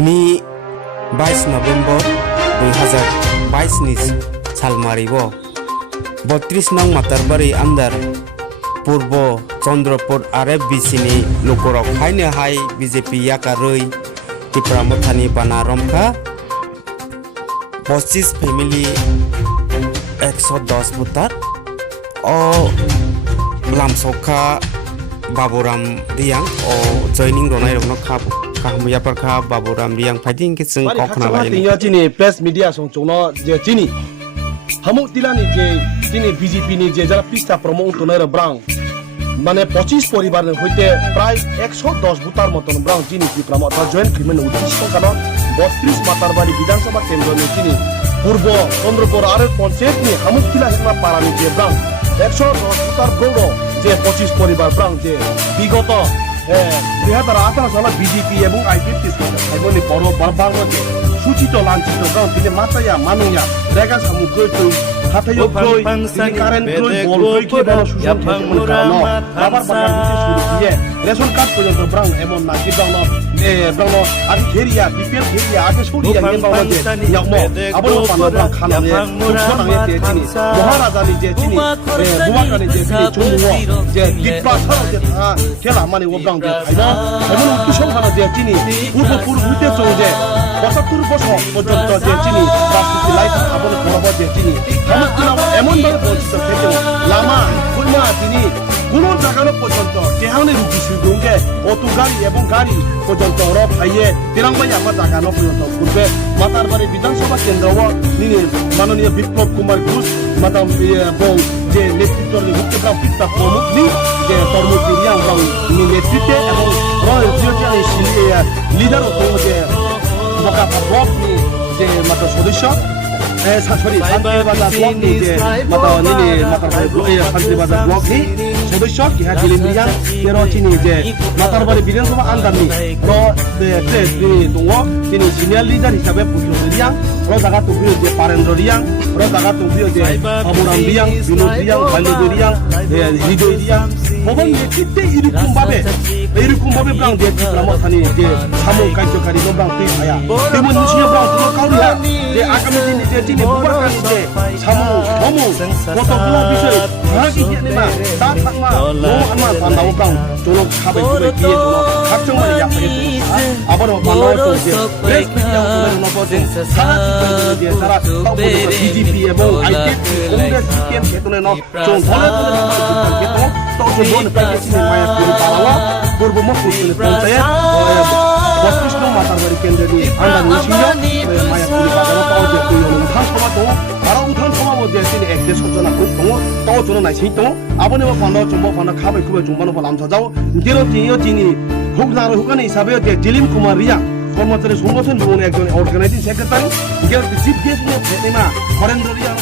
Ini 22 November 2022 ni salmaribo 32 nang matarbari andar purbo Chandrapur RFBC ni lokorok haine hai BJP yakaroi Tipramothani banaromkha 25 family 110 butar o lamsokha Baburam Riang o joining ronai rokno khab kahmuya parkha Baburam Riang fighting ke sing kokna lai ni jini press media song chungno je jini hamuk tilani je jini BJP ni je jara pista promote to naira brang মানে 25 পরিবার হইতে প্রায় 110 বুতার মতন brown চিনি ত্রিপুরা অথবা joint criminal উদ্দেশ্য কারণ 32 মাতারবাড়ি বিধানসভা কেন্দ্র নিয়ে চিনি পূর্ব চন্দ্রপুর আর পঞ্চায়েত নিয়ে হামুকতিলা হিমা পারানি যে ব্রাউন 110 বুতার গৌড় যে 25 পরিবার ব্রাউন যে বিগত 2018 সালে বিজেপি এবং আইপিএফটি এমনি বড় বড় সূচিত লাঞ্ছিত ব্রাউন তিনি মাতায়া মানুয়া রেগা সামুদ্র হাতায়ো কই তিনি কারেন্ট কই বল কই কে বড় সুযোগ মনে কারণ আবার বাগান দিতে শুরু দিয়ে রেশন কার্ড পর্যন্ত ব্রাউন এমন না কি ব্রাউন ব্রাউন আদি ঘেরিয়া বিপিএল ঘেরিয়া আগে সরিয়া নিয়ে ব্রাউন যে ইয়াকমো আবার পানা ব্রাউন খানা নিয়ে সুনাঙে যে চিনি মহারাজানি যে চিনি বুমাকানি যে চিনি চুমুও যে দিপ্রা ছাড়াও যে খেলা মানে ও ব্রাউন যে তাই না এমন উদ্দেশ্য খানা যে চিনি পূর্ব হইতে চলে যে 75 বছর পর্যন্ত যে চিনি রাজনীতি লাইফ আবল করব যে চিনি এমন ভাবে পরিচিত থেকে লামা খুলনা তিনি কোন জায়গানো পর্যন্ত যেখানে রুটি সুযোগে অটো গাড়ি এবং গাড়ি পর্যন্ত রব হাইয়ে তিরাংবাই আমার জায়গানো পর্যন্ত ঘুরবে মাতারবাড়ি বিধানসভা কেন্দ্র মাননীয় বিপ্লব কুমার ঘোষ মাতাম যে নেতৃত্ব মুখ্যপ্রাণ পিতা প্রমুখ যে তরমুজ রিয়াং নেতৃত্বে এবং লিডার যে বকাফা ব্লক যে মাত্র সদস্য সরি শান্তিবাজার ব্লক নি যে শান্তিবাজার ব্লক নি সদস্য কিহা দিলিমিয়া তেরো চিনি যে মাতারবাড়ি বিধানসভা আন্দারনি দङ তিনি সিনিয়র লিডার হিসাবে পুজো রিয়াং জায়গা তুমিও যে পারেন্দ্র রিয়াং জায়গা তুমিও যে বাবুরাম রিয়াং বিনোদ রিয়াং ভাইলুদ রিয়াং হৃদয় রিয়াং ভবন নেতৃত্বে এরকম ভাবে ব্রাং যে ত্রিপুরামথানি যে সাময়িক কার্যকারী ব্রাং তুই ভায়া তেমন নিশ্চয় ব্রাং পুরো কাউরিয়া যে আগামী দিনে যে তিনি বুবাকার যে সামু হমু কতগুলো বিষয় ভাগি যেনেবা তা থাকমা নো আমা পান্দাও ব্রাং জনক খাবে খুবে গিয়ে জনক খাকচংমানি যাবে আবার পান্দাও তো যে প্রেস মিডিয়া নবদে সারা যে সারা বিজেপি এবং আইপিএফ কংগ্রেস সিপিএম ক্ষেত্রে ন চং ধলে ধলে ক্ষেত্রে তো বন প্যাকেজিং মায়া করে পাওয়া পূর্ব মফুল পঞ্চায়েত 32 নং মাতারবাড়ি কেন্দ্রনি আন্ডার নিছিয়া মায়া করে পাওয়া তো যে কই উঠান সভা তো আর উঠান সভা মধ্যে তিনি একদে সচনা কই তো তো জন নাইছি তো আবনে ফান্ডা চম্ব ফান্ডা খাবাই খুবে চম্বানো ফলাম সাজাও যেরো তিনি হুকনার হুকানি হিসাবে যে দিলীপ কুমার রিয়া কর্মচারী সংগঠন জীবনে একজন অর্গানাইজিং সেক্রেটারি চিফ গেস্ট নিয়ে ফরেন্দ্র রিয়া